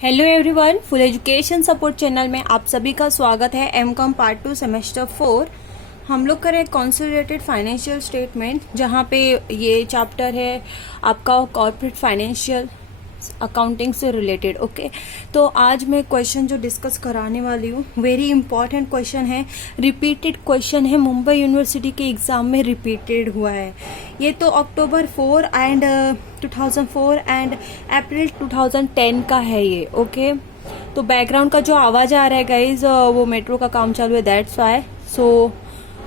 Hello everyone, full education support channel में आप सभी का स्वागत है। एमकॉम पार्ट 2 सेमेस्टर 4 हम लोग करें कंसोलिडेटेड फाइनेंशियल स्टेटमेंट, जहाँ पे ये चैप्टर है आपका कॉर्पोरेट फाइनेंशियल अकाउंटिंग से रिलेटेड। ओके, तो आज मैं क्वेश्चन जो डिस्कस कराने वाली हूँ वेरी इंपॉर्टेंट क्वेश्चन है, रिपीटेड क्वेश्चन है, मुंबई यूनिवर्सिटी के एग्जाम में रिपीटेड हुआ है। ये तो अक्टूबर 4 एंड 2004 एंड अप्रैल 2010 का है ये। ओके, तो बैकग्राउंड का जो आवाज़ आ रहा है गाइज, वो मेट्रो का काम चालू है, दैट्स वाई। सो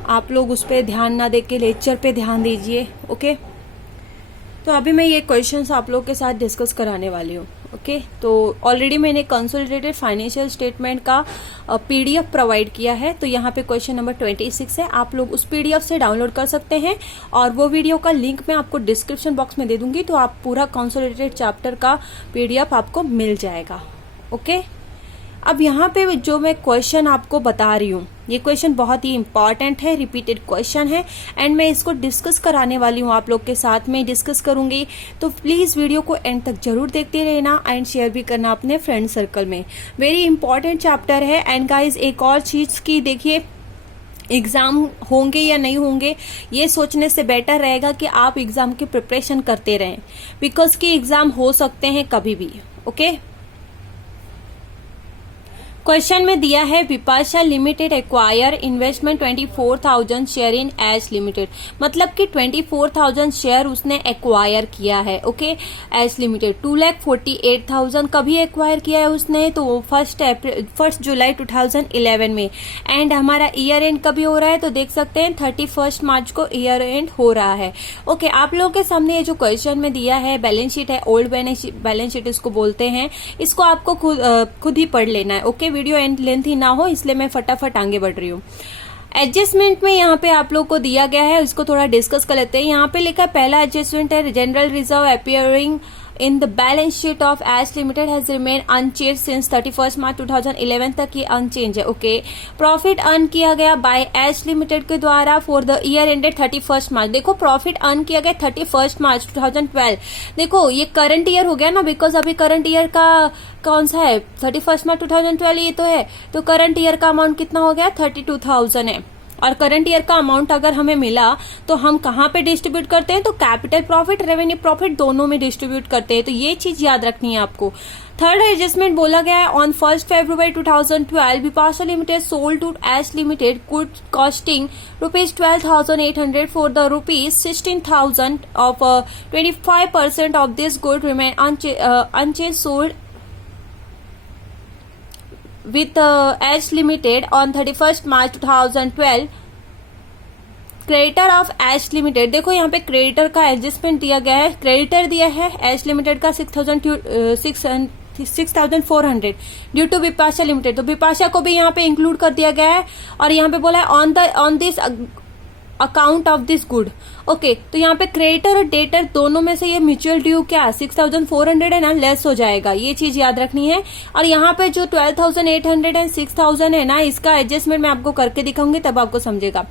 आप लोग उस पर ध्यान ना दे के लेक्चर पे ध्यान दीजिए। ओके, तो अभी मैं ये क्वेश्चंस आप लोग के साथ डिस्कस कराने वाली हूँ। ओके, तो ऑलरेडी मैंने कंसोलिडेटेड फाइनेंशियल स्टेटमेंट का पीडीएफ प्रोवाइड किया है, तो यहाँ पे क्वेश्चन नंबर 26 है। आप लोग उस पीडीएफ से डाउनलोड कर सकते हैं और वो वीडियो का लिंक मैं आपको डिस्क्रिप्शन बॉक्स में दे दूंगी, तो आप पूरा कंसोलिडेटेड चैप्टर का पीडीएफ आपको मिल जाएगा। ओके, अब यहाँ पे जो मैं क्वेश्चन आपको बता रही हूँ, ये क्वेश्चन बहुत ही इंपॉर्टेंट है, रिपीटेड क्वेश्चन है एंड मैं इसको डिस्कस कराने वाली हूँ आप लोग के साथ में डिस्कस करूंगी। तो प्लीज वीडियो को एंड तक जरूर देखते रहना एंड शेयर भी करना अपने फ्रेंड सर्कल में। वेरी इंपॉर्टेंट चैप्टर है। एंड गाइज एक और चीज की देखिए, एग्जाम होंगे या नहीं होंगे ये सोचने से बेटर रहेगा कि आप एग्जाम की प्रिपरेशन करते रहें, बिकॉज कि एग्जाम हो सकते हैं कभी भी। ओके, क्वेश्चन में दिया है Vipasha limited acquire investment 24,000 share in H limited, मतलब कि 24,000 शेयर उसने एक्वायर किया है। ओके, एच लिमिटेड 2,48,000 कभी एक्वायर किया है उसने, तो वो 1 जुलाई 2011 में। एंड हमारा ईयर एंड कभी हो रहा है, तो देख सकते हैं 31 मार्च को ईयर एंड हो रहा है। ओके, आप लोगों के सामने ये जो क्वेश्चन में दिया है बैलेंस शीट है, ओल्ड बैलेंस शीट इसको बोलते हैं, इसको आपको खुद ही पढ़ लेना है। ओके, वीडियो एंड लेंथ ही ना हो, इसलिए मैं फटाफट आगे बढ़ रही हूँ। एडजस्टमेंट में यहाँ पे आप लोग को दिया गया है, इसको थोड़ा डिस्कस कर लेते हैं। यहाँ पे लिखा है पहला एडजस्टमेंट है general reserve appearing in the balance sheet of H limited has remain unchanged since 31 March 2011 तक ये अनचेंज है। ओके, प्रॉफिट अर्न किया गया बाय एच लिमिटेड के द्वारा फॉर द ईयर एंडेड 31 मार्च। देखो प्रॉफिट अर्न किया गया 31 मार्च 2012। देखो ये करंट ईयर हो गया ना, बिकॉज अभी करंट ईयर का कौन सा है, 31 मार्च 2012 ये तो है। तो करंट ईयर का अमाउंट कितना हो गया, 32,000 है। और करंट ईयर का अमाउंट अगर हमें मिला तो हम कहाँ पे डिस्ट्रीब्यूट करते हैं, तो कैपिटल प्रॉफिट रेवेन्यू प्रॉफिट दोनों में डिस्ट्रीब्यूट करते हैं। तो ये चीज याद रखनी है आपको। थर्ड एडजस्टमेंट बोला गया है on 1 February 2012 Vipasha limited sold to H limited good costing ₹12,800 for the ₹16,000 of 25% of this good remain unchanged sold with H Limited on 31st March 2012। Creditor of H limited, देखो यहाँ पे क्रेडिटर का adjustment दिया गया है। क्रेडिटर दिया है H limited का 6,400 ड्यू टू विपाशा लिमिटेड, तो विपाशा को भी यहाँ पे इंक्लूड कर दिया गया है। और यहाँ पे बोला है on this account of this good. Okay, तो यहाँ पे क्रेडिटर और डेटर दोनों में से ये म्यूचुअल ड्यू क्या 6,400 है ना, लेस हो जाएगा, ये चीज याद रखनी है। और यहाँ पे जो 12,800 एंड 6,000 है ना, इसका एडजस्टमेंट मैं आपको करके दिखाऊंगी, तब आपको समझेगा।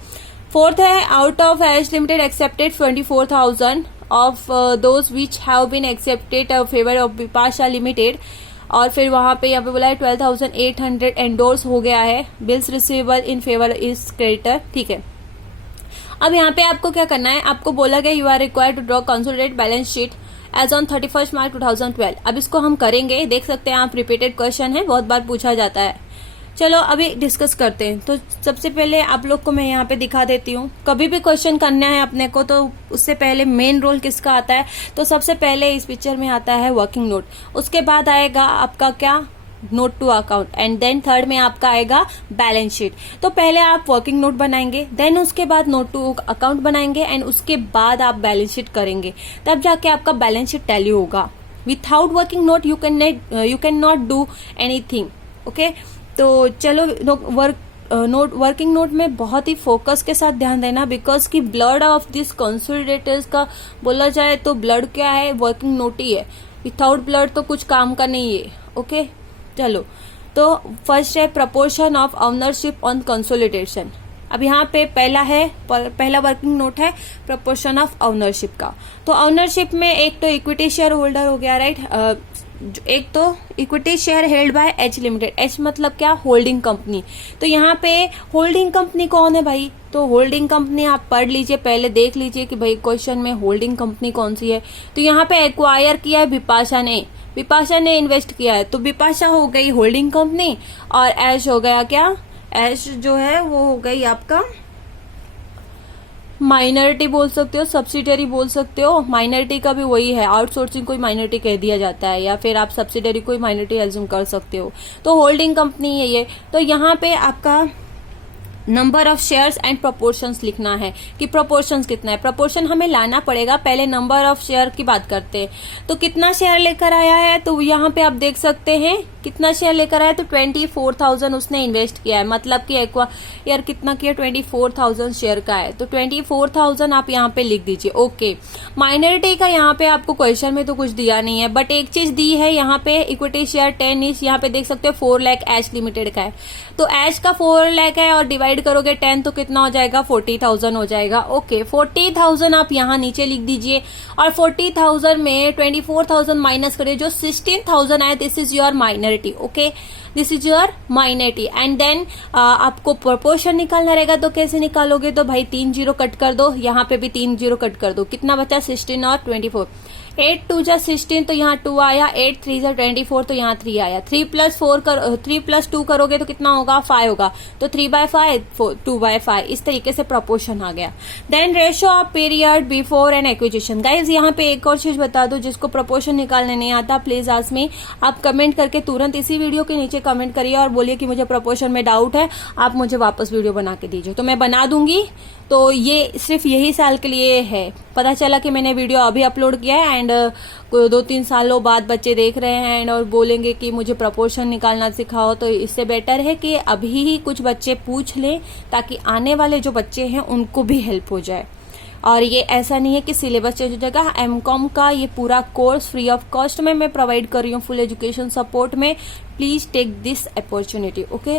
फोर्थ है out of H limited accepted 24,000 of those which have been accepted favour of Vipasha limited. और फिर वहां पे यहाँ पे बोला है 12,800 एंडोर्स हो गया है, bills receivable in favour is creditor. ठीक है, अब यहाँ पे आपको क्या करना है, आपको बोला गया you are required to draw consolidated balance sheet as on 31 March 2012। अब इसको हम करेंगे, देख सकते हैं आप, रिपीटेड क्वेश्चन है, बहुत बार पूछा जाता है। चलो अभी डिस्कस करते हैं। तो सबसे पहले आप लोग को मैं यहाँ पे दिखा देती हूँ, कभी भी क्वेश्चन करना है अपने को तो उससे पहले मेन रोल किसका आता है, तो सबसे पहले इस पिक्चर में आता है वर्किंग नोट, उसके बाद आएगा आपका क्या, note to account, and then third में आपका आएगा बैलेंस शीट। तो पहले आप वर्किंग नोट बनाएंगे, देन उसके बाद नोट टू अकाउंट बनाएंगे, एंड उसके बाद आप बैलेंस शीट करेंगे, तब जाके आपका बैलेंस शीट टैली होगा। Without working note you can not do anything. Okay, तो चलो वर्किंग नोट में बहुत ही फोकस के साथ ध्यान देना, बिकॉज की ब्लड ऑफ दिस कंसोलिडेटर्स का बोला जाए तो ब्लड क्या है, वर्किंग नोट ही है। विथआउट ब्लड तो कुछ काम का नहीं है। ओके, चलो तो फर्स्ट है proportion of ownership on consolidation. अब यहाँ पे पहला वर्किंग नोट है प्रपोर्शन ऑफ ओनरशिप का। तो ओनरशिप में एक तो इक्विटी शेयर होल्डर हो गया, राइट, एक तो equity share held by H limited, H मतलब क्या, होल्डिंग कंपनी। तो यहाँ पे होल्डिंग कंपनी कौन है भाई, तो होल्डिंग कंपनी आप पढ़ लीजिए, पहले देख लीजिए कि भाई क्वेश्चन में होल्डिंग कंपनी कौन सी है। तो यहाँ पे एक्वायर किया है बिपाशा ने इन्वेस्ट किया है, तो बिपाशा हो गई होल्डिंग कंपनी और ऐश हो गया क्या, ऐश जो है वो हो गई आपका माइनॉरिटी बोल सकते हो, सब्सिडरी बोल सकते हो। माइनॉरिटी का भी वही है, आउटसोर्सिंग कोई माइनॉरिटी कह दिया जाता है, या फिर आप सब्सिडरी कोई माइनॉरिटी एज्यूम कर सकते हो। तो होल्डिंग कंपनी है ये। तो यहाँ पे आपका number of shares and proportions लिखना है कि प्रोपोर्शंस कितना है। प्रोपोर्शन हमें लाना पड़ेगा, पहले नंबर ऑफ शेयर की बात करते हैं। तो कितना शेयर लेकर आया है, तो यहाँ पे आप देख सकते हैं कितना शेयर लेकर आया, तो 24,000 उसने इन्वेस्ट किया है, मतलब कि यार कितना किया, 24,000 शेयर का है, तो 24,000 आप यहाँ पे लिख दीजिए। ओके, माइनॉरिटी का यहाँ पे आपको क्वेश्चन में तो कुछ दिया नहीं है, बट एक चीज दी है यहाँ पे, इक्विटी शेयर 10 इस, यहाँ पे देख सकते हो 4 लाख एच लिमिटेड का है। तो एच का 4 लाख है और डिवाइड करोगे 10 तो कितना हो जाएगा, 40,000 हो जाएगा। ओके, 40,000 आप यहाँ नीचे लिख दीजिए और 40,000 में 24,000 माइनस करिए, जो 16,000 है, this is your minority. Okay, this is your minority. And then आपको प्रोपोर्शन निकालना रहेगा, तो कैसे निकालोगे, तो भाई 3 जीरो कट कर दो, यहाँ पे भी 3 जीरो कट कर दो, कितना बचा 16 और 24, 8 2 जा 16, तो यहाँ 2 आया, 8 3 जा 24, तो यहाँ 3 आया। 3 प्लस 2 करोगे तो कितना होगा, 5 होगा, तो 3/5 2/5, इस तरीके से प्रोपोर्शन आ गया। Then ratio of period before an acquisition. Guys यहाँ पे एक और चीज बता दो, जिसको प्रोपोर्शन निकालने नहीं आता प्लीज आज में आप कमेंट करके तुरंत इसी वीडियो के नीचे कमेंट करिए और बोलिए कि मुझे प्रोपोर्शन में डाउट है, आप मुझे वापस वीडियो बना के दीजिए, तो मैं बना दूंगी। तो ये सिर्फ यही साल के लिए है, पता चला कि मैंने वीडियो अभी अपलोड किया है एंड 2-3 सालों बाद बच्चे देख रहे हैं और बोलेंगे कि मुझे प्रोपोर्शन निकालना सिखाओ, तो इससे बेटर है कि अभी ही कुछ बच्चे पूछ लें, ताकि आने वाले जो बच्चे हैं उनको भी हेल्प हो जाए। और ये ऐसा नहीं है कि सिलेबस चेंज हो जाएगा, एमकॉम का ये पूरा कोर्स फ्री ऑफ कॉस्ट में मैं प्रोवाइड कर रही हूँ, फुल एजुकेशन सपोर्ट में। Please take this opportunity. Okay,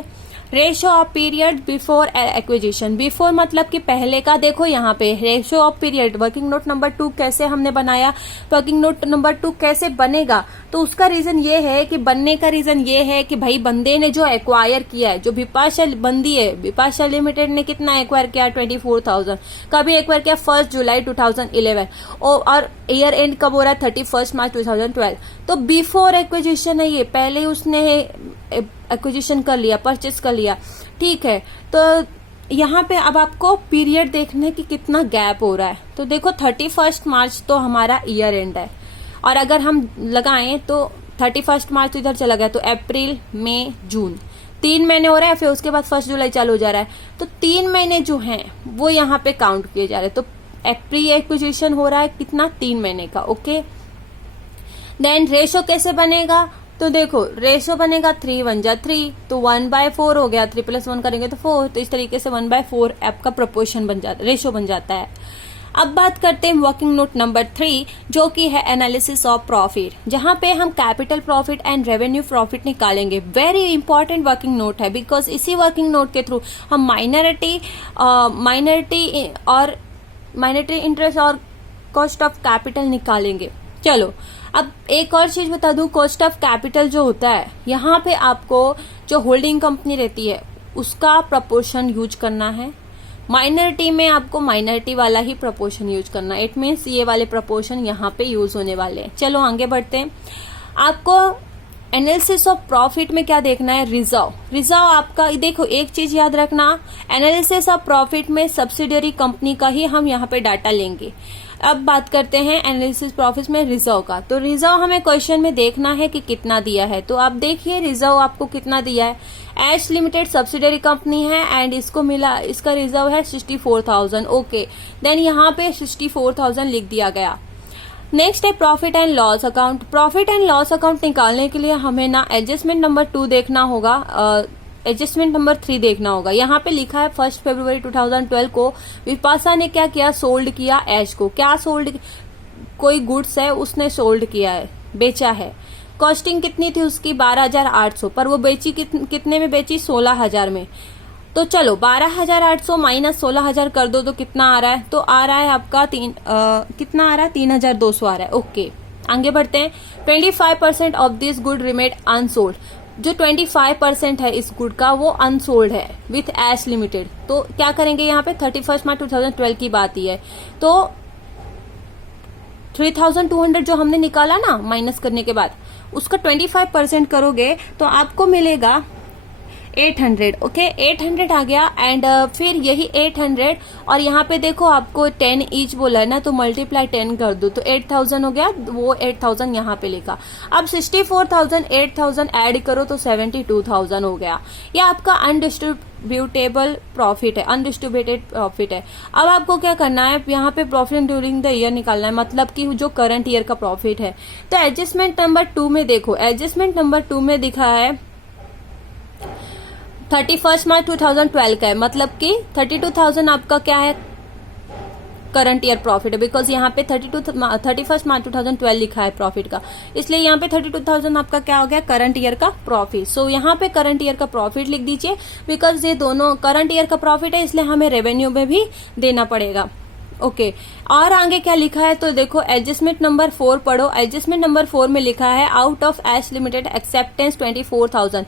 ratio of period before acquisition. Before मतलब कि पहले का, देखो यहाँ पे ratio of period working note number 2 कैसे हमने बनाया, वर्किंग नोट नंबर 2 कैसे बनेगा, तो उसका रीजन ये है कि बनने का रीजन ये है कि भाई बंदे ने जो एक्वायर किया है, जो बिपाशा बंदी है, बिपाशा लिमिटेड ने कितना एक्वायर किया, 24,000। कभी एक्वायर किया 1 जुलाई 2011 और ईयर एंड कब हो रहा है, 31 मार्च 2012। तो बिफोर एक्विजिशन है ये, पहले उसने एक्विजिशन कर लिया, परचेस कर लिया, ठीक है। तो यहाँ पे अब आपको पीरियड देखने की कितना गैप हो रहा है, तो देखो 31 मार्च तो हमारा ईयर एंड है, और अगर हम लगाएं तो 31 मार्च इधर चला गया, तो अप्रैल मई जून 3 महीने हो रहा है, फिर उसके बाद 1 जुलाई चालू हो जा रहा है, तो 3 महीने जो हैं वो यहाँ पे काउंट किए जा रहे हैं। तो प्री एक्विजिशन हो रहा है कितना, 3 महीने का। ओके, देन रेशो कैसे बनेगा, तो देखो रेशो बनेगा 3 1 जा 3, तो 1/4 हो गया, 3 + 1 करेंगे तो 4, तो इस तरीके से 1/4 आपका प्रोपोर्शन बन जाता, रेशो बन जाता है। अब बात करते हैं वर्किंग नोट नंबर 3, जो कि है एनालिसिस ऑफ प्रॉफिट, जहां पे हम capital profit and revenue profit निकालेंगे। वेरी इंपॉर्टेंट वर्किंग नोट है, बिकॉज इसी वर्किंग नोट के थ्रू हम माइनॉरिटी इंटरेस्ट और कॉस्ट ऑफ कैपिटल निकालेंगे। चलो, अब एक और चीज बता दूं, कॉस्ट ऑफ कैपिटल जो होता है, यहाँ पे आपको जो होल्डिंग कंपनी रहती है उसका प्रपोर्शन यूज करना है। माइनॉरिटी में आपको माइनॉरिटी वाला ही प्रपोर्शन यूज करना है, इट मीन्स ये वाले प्रपोर्शन यहाँ पे यूज होने वाले हैं। चलो आगे बढ़ते हैं। आपको एनालिसिस ऑफ प्रॉफिट में क्या देखना है, रिजर्व आपका, देखो एक चीज याद रखना, एनालिसिस ऑफ प्रॉफिट में सब्सिडियरी कंपनी का ही हम यहाँ पे डाटा लेंगे। अब बात करते हैं एनालिसिस प्रॉफिट में रिजर्व का। तो रिजर्व हमें क्वेश्चन में देखना है कि कितना दिया है, तो आप देखिए रिजर्व आपको कितना दिया है। एच लिमिटेड सब्सिडियरी कंपनी है एंड इसको मिला, इसका रिजर्व है 64,000। ओके, देन यहाँ पे 64,000 लिख दिया गया। नेक्स्ट है profit and loss account. Profit and loss account निकालने के लिए हमें ना एडजस्टमेंट नंबर 2 देखना होगा, एडजस्टमेंट नंबर 3 देखना होगा। यहाँ पे लिखा है 1 फरवरी 2012 को विपाशा ने क्या किया, सोल्ड किया एच को। क्या सोल्ड, कोई गुड्स है उसने सोल्ड किया है, बेचा है। कॉस्टिंग कितनी थी उसकी, 12,800, पर वो बेची कितने में बेची, 16,000 में। तो चलो 12,800 माइनस 16,000 कर दो तो कितना आ रहा है, तो आ रहा है आपका कितना आ रहा है, 3,200 आ रहा है। ओके, आगे बढ़ते हैं। 25% of this good remade unsold. जो 25% है इस गुड का वो अनसोल्ड है विथ एश लिमिटेड। तो क्या करेंगे यहाँ पे 31 मार्च 2012 की बात ही है। तो 3200 जो हमने निकाला ना माइनस करने के बाद, उसका 25% करोगे तो आपको मिलेगा 800। ओके 800 आ गया। एंड फिर यही 800 और यहाँ पे देखो आपको 10 ईच बोला है ना, तो मल्टीप्लाई 10 कर दो तो 8000 हो गया। वो 8000 यहाँ पे लिखा। अब 64,000 8000 ऐड करो तो 72,000 हो गया। ये आपका अनडिस्ट्रीब्यूटेबल प्रॉफिट है, अनडिस्ट्रीब्यूटेड प्रॉफिट है। अब आपको क्या करना है, यहाँ पे प्रॉफिट ड्यूरिंग द ईयर निकालना है, मतलब कि जो करंट ईयर का प्रॉफिट है। तो एडजस्टमेंट नंबर 2 में देखो, एडजस्टमेंट नंबर 2 में दिखा है 31 मार्च 2012 का है, मतलब कि 32,000 आपका क्या है, करंट ईयर प्रॉफिट है। बिकॉज यहाँ पे 31 मार्च 2012 लिखा है प्रॉफिट का, इसलिए यहाँ पे 32,000 आपका क्या हो गया, करंट ईयर का प्रॉफिट। सो यहाँ पे करंट ईयर का प्रॉफिट लिख दीजिए, बिकॉज ये दोनों करंट ईयर का प्रॉफिट है, इसलिए हमें रेवेन्यू में भी देना पड़ेगा। ओके और आगे क्या लिखा है, तो देखो एडजस्टमेंट नंबर 4 पढ़ो। एडजस्टमेंट नंबर 4 में लिखा है out of Ash limited acceptance 24,000।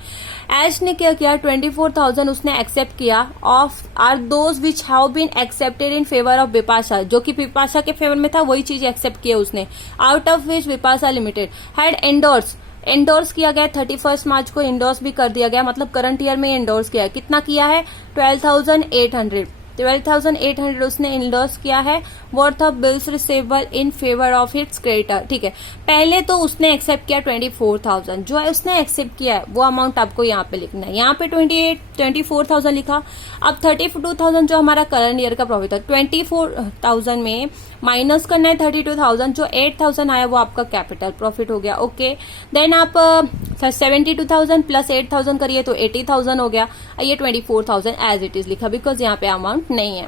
Ash ने क्या किया, 24,000 उसने एक्सेप्ट किया। Of are those which have been accepted in favour of Bipasha, जो कि बिपाशा के फेवर में था वही चीज एक्सेप्ट किया उसने। Out of which Bipasha limited had endorse किया गया 31 मार्च को, एंडोर्स भी कर दिया गया, मतलब करंट ईयर में एंडोर्स किया है। कितना किया है, 12,800 उसने एंडोर्स किया है। Worth of bills receivable in favour of its creditor. ठीक है, पहले तो उसने एक्सेप्ट किया 24,000, जो है उसने एक्सेप्ट किया है वो अमाउंट आपको यहाँ पे लिखना है। यहाँ पे 24,000 लिखा। अब 32,000 जो हमारा करंट ईयर का प्रॉफिट है, 24,000 में माइनस करना है 32,000, जो 8,000 आया वो आपका कैपिटल प्रॉफिट हो गया। ओके देन आप 72,000 प्लस 8,000 करिए तो 80,000 हो गया। ये 24,000 एज इट इज लिखा, बिकॉज यहाँ पे अमाउंट नहीं है।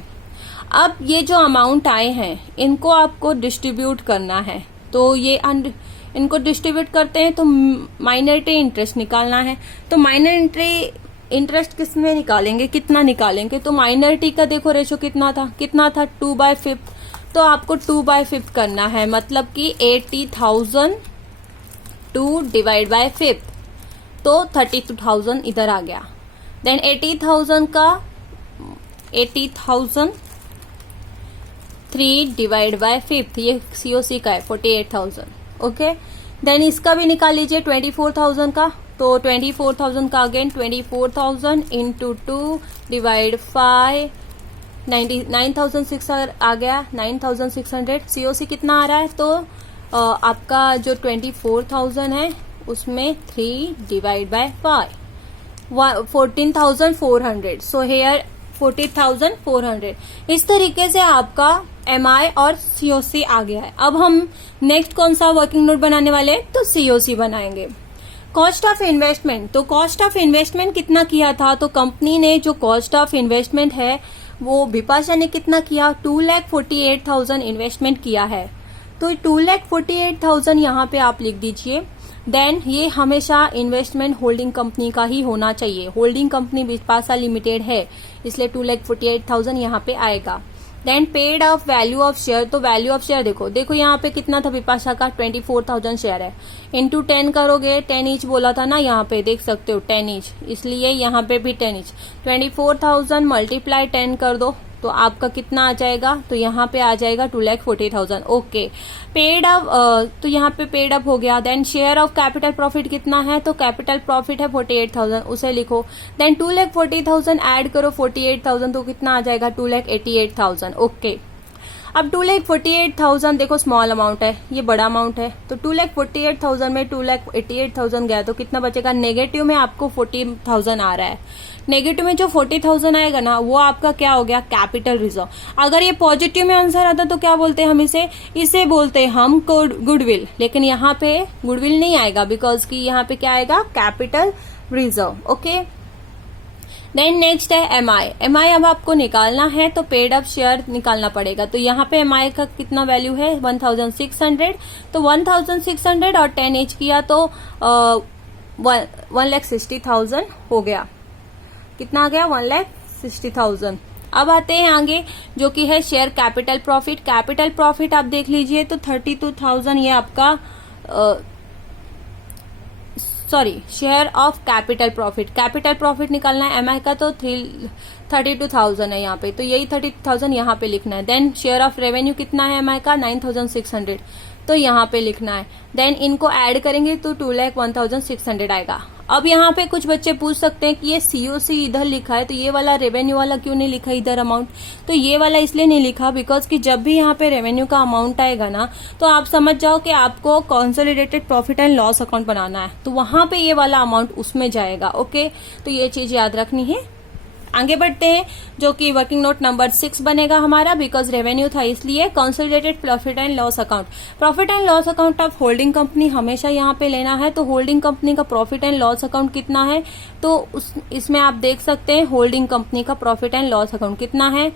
अब ये जो अमाउंट आए हैं इनको आपको डिस्ट्रीब्यूट करना है, तो ये इनको डिस्ट्रीब्यूट करते हैं तो माइनॉरिटी इंटरेस्ट निकालना है। तो माइनॉरिटी इंटरेस्ट किस में निकालेंगे, कितना निकालेंगे, तो माइनॉरिटी का देखो रेशो कितना था 2/5, तो आपको 2/5 करना है, मतलब कि 80,000 2 डिवाइड बाय 5, तो 32,000 इधर आ गया। देन 80,000 3 डिवाइड बाय 5, ये सीओसी का है 48,000। ओके देन इसका भी निकाल लीजिए 24,000 का, तो 24,000 का अगेन 24,000 इंटू 2 डिवाइड 5, 9,600 आ गया, 9,600। सीओसी कितना आ रहा है, तो आपका जो 24,000 है उसमें 3 डिवाइड बाय 5, 14,400। So here 40,400। इस तरीके से आपका एमआई और सीओसी आ गया है। अब हम नेक्स्ट कौन सा वर्किंग नोट बनाने वाले हैं, तो सीओसी बनाएंगे। कॉस्ट ऑफ इन्वेस्टमेंट, तो कॉस्ट ऑफ इन्वेस्टमेंट कितना किया था, तो कंपनी ने जो कॉस्ट ऑफ इन्वेस्टमेंट है वो बिपाशा ने कितना किया, 2,48,000 इन्वेस्टमेंट किया है। तो 2,48,000 यहाँ पे आप लिख दीजिए। देन ये हमेशा इन्वेस्टमेंट होल्डिंग कंपनी का ही होना चाहिए, होल्डिंग कंपनी बिपाशा लिमिटेड है, इसलिए 2,48,000 यहाँ पे आएगा। Then paid of value of share, तो वैल्यू ऑफ शेयर देखो यहाँ पे कितना था बिपाशा का, 24,000 शेयर है, इंटू 10 करोगे, 10 ईच बोला था ना, यहाँ पे देख सकते हो 10 ईच, इसलिए यहाँ पे भी 10 ईच। 24,000 मल्टीप्लाई 10 कर दो तो आपका कितना आ जाएगा, तो यहाँ पे आ जाएगा 2,40,000। ओके पेड अप, तो यहाँ पे पेड अप हो गया। Then share of capital profit कितना है, तो कैपिटल प्रॉफिट है 48,000, उसे लिखो। देन 2,40,000 ऐड करो 48,000, तो कितना आ जाएगा 2,88,000। ओके अब 2,48,000 देखो स्मॉल अमाउंट है, ये बड़ा अमाउंट है, तो 2,48,000 में 2,88,000 गया तो कितना बचेगा, नेगेटिव में आपको 40,000 आ रहा है। नेगेटिव में जो 40,000 आएगा ना वो आपका क्या हो गया, कैपिटल रिजर्व। अगर ये पॉजिटिव में आंसर आता तो क्या बोलते हैं हम इसे बोलते हैं हम गुडविल, लेकिन यहाँ पे गुडविल नहीं आएगा, बिकॉज की यहाँ पे क्या आएगा, capital reserve. Okay then next है एमआई अब आपको निकालना है, तो पेड अप शेयर निकालना पड़ेगा। तो यहाँ पे एमआई का कितना वैल्यू है 1,600, तो 1,600 और 10 एच किया तो 1,60,000 हो गया। कितना आ गया, 1,60,000। अब आते हैं आगे जो कि है share capital profit. Capital profit आप देख लीजिए तो 32,000 ये आपका sorry, share of capital profit, capital profit निकालना है एमआई का, तो 32,000 है यहाँ पे, तो यही 32,000 यहाँ पे लिखना है। देन शेयर ऑफ रेवेन्यू कितना है एमआई का, 9,600, तो यहाँ पे लिखना है। देन इनको ऐड करेंगे तो 2,01,600 आएगा। अब यहाँ पे कुछ बच्चे पूछ सकते हैं कि ये सीओसी इधर लिखा है तो ये वाला रेवेन्यू वाला क्यों नहीं लिखा इधर अमाउंट, तो ये वाला इसलिए नहीं लिखा बिकॉज कि जब भी यहाँ पे रेवेन्यू का अमाउंट आएगा ना, तो आप समझ जाओ कि आपको consolidated profit and loss account बनाना है, तो वहां पे ये वाला अमाउंट उसमें जाएगा। ओके, तो ये चीज याद रखनी है। आगे बढ़ते हैं, जो कि वर्किंग नोट नंबर 6 बनेगा हमारा, बिकॉज रेवेन्यू था इसलिए। Consolidated profit and loss account, profit and loss account of holding company हमेशा यहाँ पे लेना है। तो होल्डिंग कंपनी का प्रॉफिट एंड लॉस अकाउंट कितना है, तो इसमें आप देख सकते हैं होल्डिंग कंपनी का प्रॉफिट एंड लॉस अकाउंट कितना है,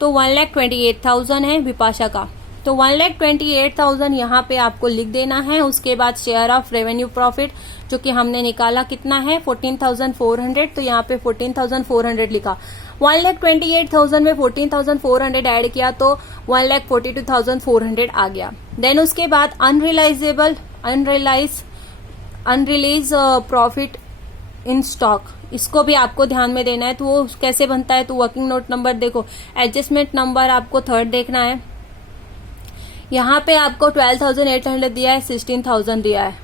तो 1,28,000 है विपाशा का, तो 1,28,000 यहाँ पे आपको लिख देना है। उसके बाद शेयर ऑफ रेवेन्यू प्रॉफिट जो कि हमने निकाला कितना है 14,400, तो यहाँ पे 14,400 लिखा। 1,28,000 में 14,400 ऐड किया तो 1,42,400 आ गया। देन उसके बाद अनरिलीज प्रॉफिट इन स्टॉक, इसको भी आपको ध्यान में देना है। तो वो कैसे बनता है, तो वर्किंग नोट नंबर देखो, एडजस्टमेंट नंबर आपको 3rd देखना है। यहाँ पे आपको 12,800 दिया है, 16,000 दिया है,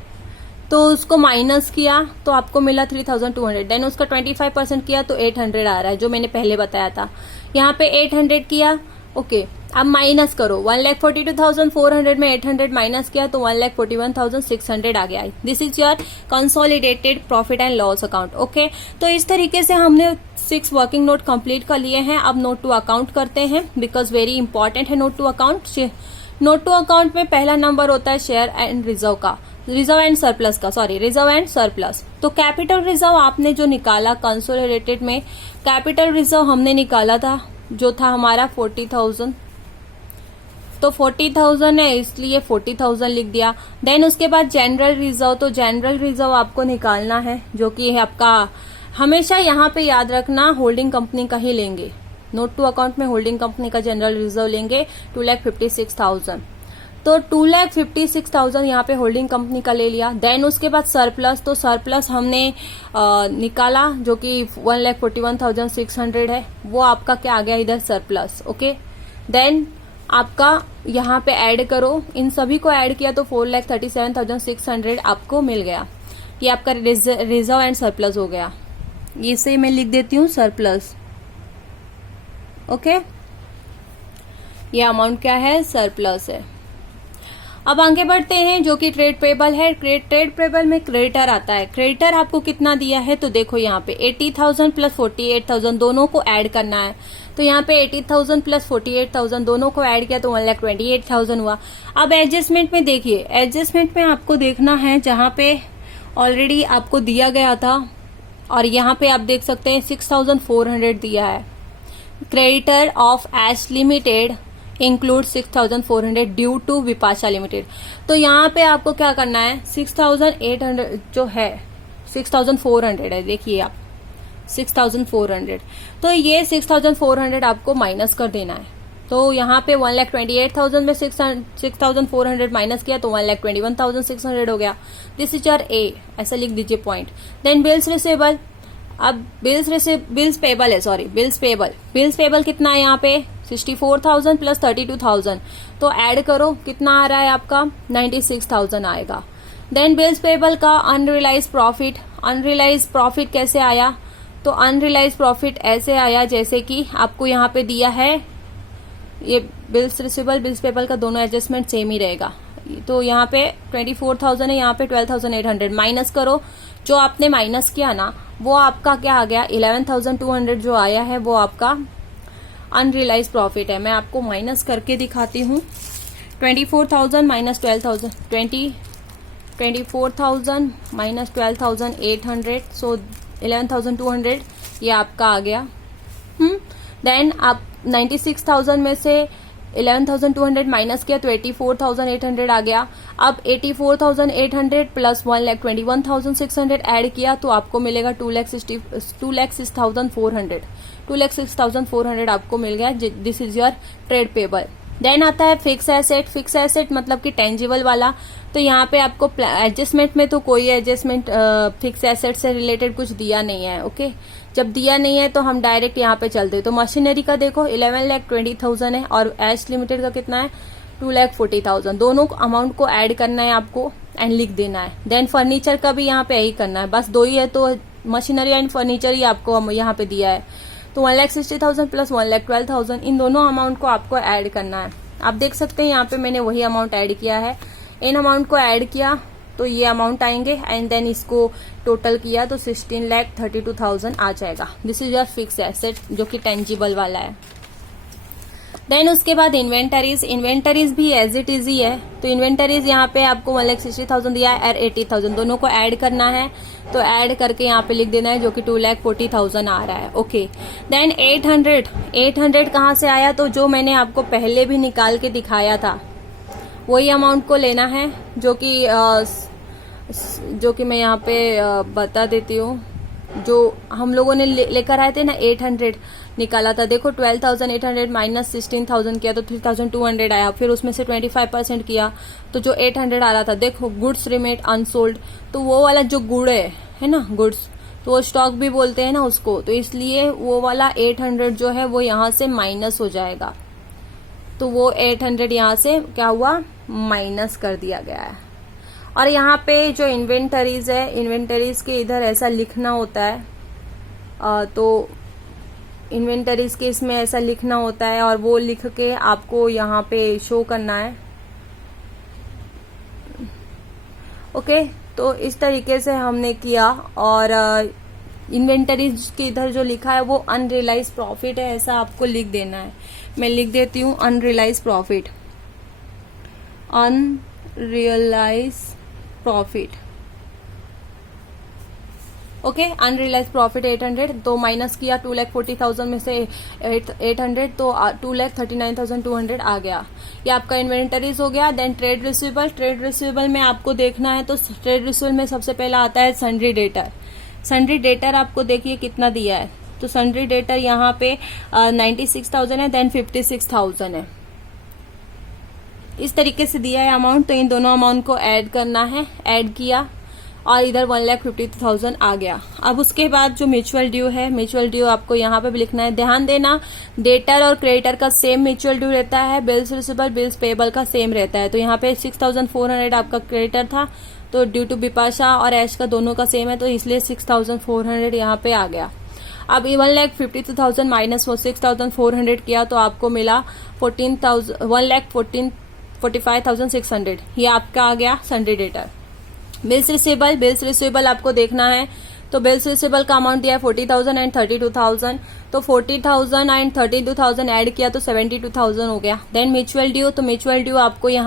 तो उसको माइनस किया तो आपको मिला 3,200। देन उसका 25% किया तो 800 आ रहा है, जो मैंने पहले बताया था। यहाँ पे 800 किया, ओके। अब माइनस करो, 1,42,400 में 800 माइनस किया तो 1,41,600 आ गया। This is your consolidated profit and loss account. Okay, तो इस तरीके से हमने 6 वर्किंग नोट कंप्लीट कर लिए हैं। अब नोट टू अकाउंट करते हैं, बिकॉज वेरी इंपॉर्टेंट है note to account. Note to account में पहला नंबर होता है शेयर एंड रिजर्व का, रिजर्व एंड सरप्लस का, सॉरी रिजर्व एंड सरप्लस। तो कैपिटल रिजर्व आपने जो निकाला कंसोलिडेटेड में, कैपिटल रिजर्व हमने निकाला था जो था हमारा 40,000, तो 40,000 है इसलिए 40,000 लिख दिया। देन उसके बाद जनरल रिजर्व, तो जनरल रिजर्व आपको निकालना है जो कि है आपका, हमेशा यहाँ पे याद रखना होल्डिंग कंपनी का ही लेंगे। नोट टू अकाउंट में होल्डिंग कंपनी का जनरल रिजर्व लेंगे 2,56,000, तो 2,56,000 यहाँ पे होल्डिंग कंपनी का ले लिया। देन उसके बाद सरप्लस, तो सरप्लस हमने निकाला जो कि 1,41,600 है, वो आपका क्या आ गया इधर सरप्लस। ओके, देन आपका यहाँ पे ऐड करो, इन सभी को ऐड किया तो 4,37,600 आपको मिल गया। ये आपका रिजर्व एंड सरप्लस हो गया। इसे मैं लिख देती हूँ सरप्लस। ओके, ये अमाउंट क्या है, सरप्लस है। अब आगे बढ़ते हैं जो कि ट्रेड पेबल है। ट्रेड पेबल में क्रेडिटर आता है। क्रेडिटर आपको कितना दिया है, तो देखो यहाँ पे 80,000 प्लस 48,000 दोनों को ऐड करना है। तो यहाँ पे 80,000 प्लस 48,000 दोनों को ऐड किया तो 1,28,000 हुआ। अब एडजस्टमेंट में देखिए, एडजस्टमेंट में आपको देखना है जहाँ पे ऑलरेडी आपको दिया गया था, और यहाँ पे आप देख सकते हैं 6,400 दिया है। Creditor of Ash limited include 6,400 due to Vipasha limited. तो यहाँ पे आपको क्या करना है, 6,800 जो है 6,400 है, देखिए आप 6,400, तो ये 6,400 आपको माइनस कर देना है। तो यहाँ पे 1,28,000 में 6,400 माइनस किया तो 1,21,600 हो गया। दिस इज योर ए, ऐसा लिख दीजिए पॉइंट। देन बिल्स रिसेबल, अब बिल्स पेबल कितना है यहाँ पे 64,000 प्लस 32,000, तो ऐड करो कितना आ रहा है आपका 96,000 आएगा। देन बिल्स पेबल का अनरियलाइज प्रॉफिट कैसे आया, तो अनरियलाइज प्रॉफिट ऐसे आया जैसे कि आपको यहाँ पे दिया है, ये बिल्स रिसीवेबल बिल्स पेबल का दोनों एडजस्टमेंट सेम ही रहेगा। तो यहाँ पे 24,000 है, यहाँ पे 12,800 माइनस करो, जो आपने माइनस किया ना वो आपका क्या आ गया 11,200 जो आया है वो आपका अनरियलाइज प्रॉफिट है। मैं आपको माइनस करके दिखाती हूँ। 24,000 माइनस 12,000 24,000 माइनस 12,800 सो 11,200 ये आपका आ गया। देन आप 96,000 में से 11,200 माइनस किया तो 84,800 आ गया। अब 84,800 प्लस 1,21,600 ऐड किया तो आपको मिलेगा 2,06,400 आपको मिल गया। This is your trade payable. देन आता है फिक्स एसेट। फिक्स एसेट मतलब कि टेंजिबल वाला। तो यहाँ पे आपको एडजस्टमेंट में तो कोई एडजस्टमेंट फिक्स एसेट से रिलेटेड कुछ दिया नहीं है। ओके, जब दिया नहीं है तो हम डायरेक्ट यहाँ पे चलते। तो मशीनरी का देखो 11,20,000 है और एच लिमिटेड का कितना है 2,40,000। दोनों अमाउंट को ऐड करना है आपको एंड लिख देना है। देन फर्नीचर का भी यहाँ पे यही करना है, बस दो ही है तो मशीनरी एंड फर्नीचर ही आपको यहाँ पे दिया है। तो 1,60,000 प्लस 1,12,000 इन दोनों अमाउंट को आपको ऐड करना है। आप देख सकते हैं यहाँ पे मैंने वही अमाउंट ऐड किया है। इन अमाउंट को ऐड किया तो ये अमाउंट आएंगे एंड देन इसको टोटल किया तो 16,32,000 आ जाएगा। This is your fix asset जो कि टेंजिबल वाला है। देन उसके बाद इन्वेंटरीज। इन्वेंटरीज भी एज इट इज ही है। तो इन्वेंटरीज यहाँ पे आपको 1,60,000 दिया है और 80,000 दोनों को ऐड करना है। तो ऐड करके यहाँ पे लिख देना है जो कि 2,40,000 आ रहा है। ओके, देन 800 कहाँ से आया? तो जो मैंने आपको पहले भी निकाल के दिखाया था वही अमाउंट को लेना है जो कि मैं यहाँ पे बता देती हूँ। जो हम लोगों ने लेकर आए थे ना 800 निकाला था, देखो 12,800 माइनस 16,000 किया तो 3,200 आया। फिर उसमें से 25% किया तो जो 800 आ रहा था, देखो गुड्स रिमेट अनसोल्ड। तो वो वाला जो गुड़ है ना गुड्स, तो वो स्टॉक भी बोलते हैं ना उसको, तो इसलिए वो वाला 800 जो है वो यहाँ से माइनस हो जाएगा। तो वो 800 यहाँ से क्या हुआ माइनस कर दिया गया है। और यहाँ पे जो इन्वेंटरीज है, इन्वेंटरीज के इधर ऐसा लिखना होता है। तो इन्वेंटरीज के इसमें ऐसा लिखना होता है और वो लिख के आपको यहाँ पे शो करना है। ओके, तो इस तरीके से हमने किया। और इन्वेंटरीज के इधर जो लिखा है वो अनरियलाइज प्रॉफिट है, ऐसा आपको लिख देना है। मैं लिख देती हूँ unrealised profit, unrealised profit. Okay, unrealised profit 800, तो माइनस किया 2,40,000 में से 800 तो 2,39,200 आ गया। ये आपका इन्वेंटरीज हो गया। Then trade receivable. Trade receivable में आपको देखना है तो ट्रेड रिसीवेबल में सबसे पहला आता है सन्ड्री डेटर। सन्ड्री डेटर आपको देखिए कितना दिया है। तो सन्ड्री डेटर यहाँ पे 96,000 है, देन 56,000 है। इस तरीके से दिया है अमाउंट। तो इन दोनों अमाउंट को ऐड करना है, ऐड किया और इधर 1,52,000 आ गया। अब उसके बाद जो म्यूचुअल ड्यू है, म्यूचुअल ड्यू आपको यहाँ पे भी लिखना है। ध्यान देना, डेटर और क्रेडिटर का सेम म्यूचुअल ड्यू रहता है, बिल्स रिसीवेबल बिल्स पेबल का सेम रहता है। तो यहाँ पे 6,400 आपका क्रेडिटर था, तो ड्यू टू बिपाशा और ऐश का दोनों का सेम है, तो इसलिए 6,400 यहाँ पे आ गया। अब 1,52,000 माइनस 6,400 किया तो आपको मिला 1,45,600। ये आपका आ गया sundry debtor. Bills receivable. Bills receivable आपको देखना है तो बिल्स रिसीवेबल का अमाउंट दिया है 40,000 एंड 32,000। तो 40,000 एंड 32,000 ऐड किया तो 72,000 हो गया। Then mutual due. तो म्यूचुअल ड्यू आपको यहाँ